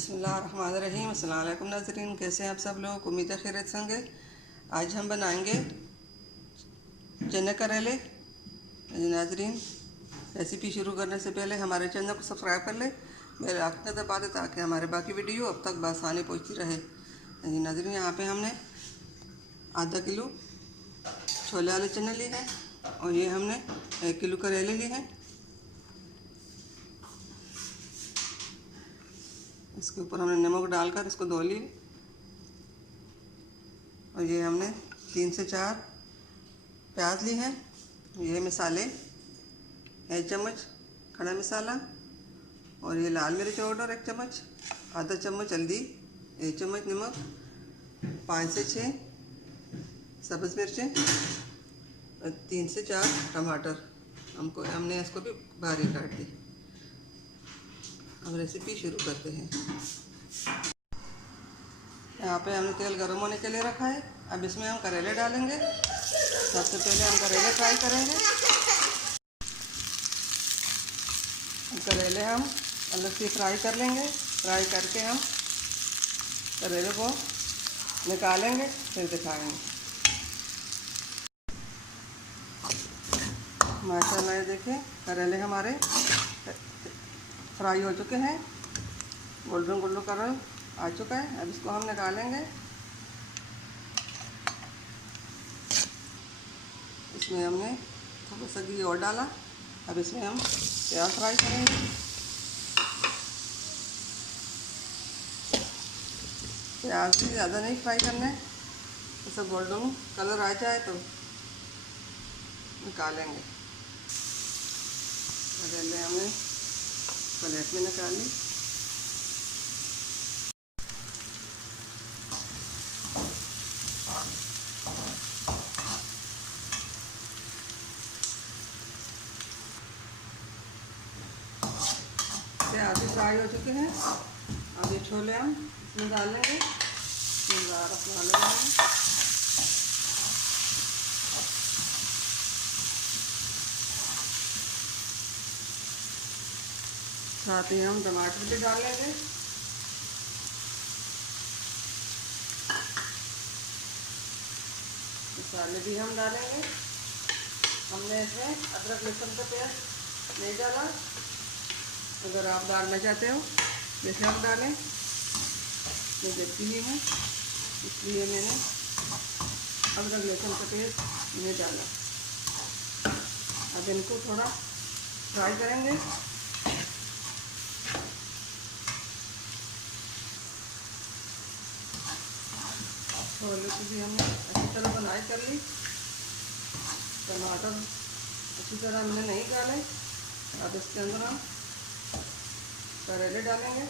बिस्मिल्लाहिर्रहमानिर्रहीम। अस्सलाम वालेकुम नाज़रीन, कैसे हैं आप सब लोग? उम्मीद है खैरियत से होंगे। आज हम बनाएंगे चने करेले। नाज़रीन, रेसिपी शुरू करने से पहले हमारे चैनल को सब्सक्राइब कर ले, बेल आइकन दबा दे ताकि हमारे बाकी वीडियो अब तक बआसानी पहुंचती रहे। नाज़रीन, यहाँ पे हमने आधा किलो छोले वाले चने लिए हैं और ये हमने 1 किलो करेले लिए हैं। इसके ऊपर हमने नमक डालकर इसको धो लिए और ये हमने 3 से 4 प्याज ली हैं। ये मसाले 1 चम्मच खड़ा मसाला और ये लाल मिर्च पाउडर 1 चम्मच, आधा चम्मच हल्दी, 1 चम्मच नमक, 5 से 6 सब्ज़ मिर्चें और 3 से 4 टमाटर। हमने इसको भी बारीक काट दी। अब रेसिपी शुरू करते हैं। यहाँ पे हमने तेल गर्म होने के लिए रखा है। अब इसमें हम करेले डालेंगे। सबसे पहले हम करेले फ्राई करेंगे। करेले हम अलग से फ्राई कर लेंगे। फ्राई करके हम करेले को निकालेंगे, फिर दिखाएंगे। माशाल्लाह, ये देखें करेले हमारे फ्राई हो चुके हैं, गोल्डन गोल्डन कलर आ चुका है। अब इसको हम निकालेंगे। इसमें हमने थोड़ा सा घी और डाला। अब इसमें हम प्याज फ्राई करेंगे। प्याज भी ज़्यादा नहीं फ्राई करना है, ऐसा गोल्डन कलर आ जाए तो निकालेंगे। करेले हमने प्लेट में निकाली। प्याज भी फ्राई हो चुके हैं। अब ये छोले हम इसमें डालेंगे। साथ ही हम टमाटर भी डालेंगे। मसाले भी हम डालेंगे। हमने इसमें अदरक लहसुन का पेस्ट नहीं डाला। अगर आप डालना चाहते हो जैसे हम डालें, मैं देखती नहीं हूँ, इसलिए मैंने अदरक लहसुन का पेस्ट नहीं डाला। अब इनको थोड़ा फ्राई करेंगे। छोले की भी हमने अच्छी तरह बनाई कर ली। टमाटर अच्छी तरह हमने नहीं डाले। अब इसके अंदर हम करेले डालेंगे।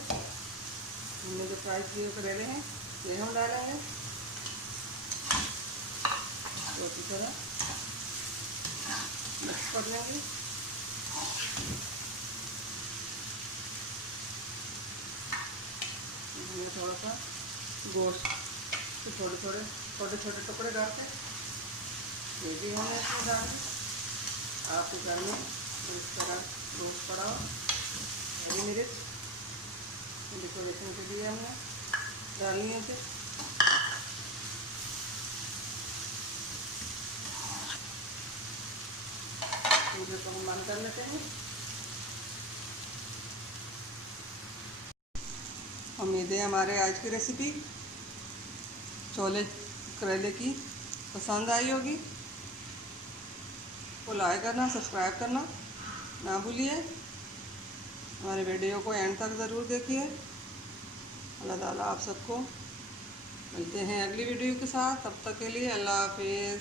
हमने जो फ्राई किए करेले हैं ये हम डालेंगे। तो अच्छी तरह मिक्स कर लेंगे। हमने थोड़ा सा गोश्त के छोटे छोटे टुकड़े डालते, ये भी हमने इसमें डाले। आपके घर में इस तरह गोश्त पड़ा हो, हरी मिर्च डेकोरेशन के लिए हमने डालनी है। फिर पूरे को हम बंद कर लेते हैं। उम्मीद है हमारे आज की रेसिपी छोले करेले की पसंद आई होगी। तो लाइक करना, सब्सक्राइब करना ना भूलिए। हमारे वीडियो को एंड तक ज़रूर देखिए। अल्लाह ताला आप सबको मिलते हैं अगली वीडियो के साथ। तब तक के लिए अल्लाह हाफिज़।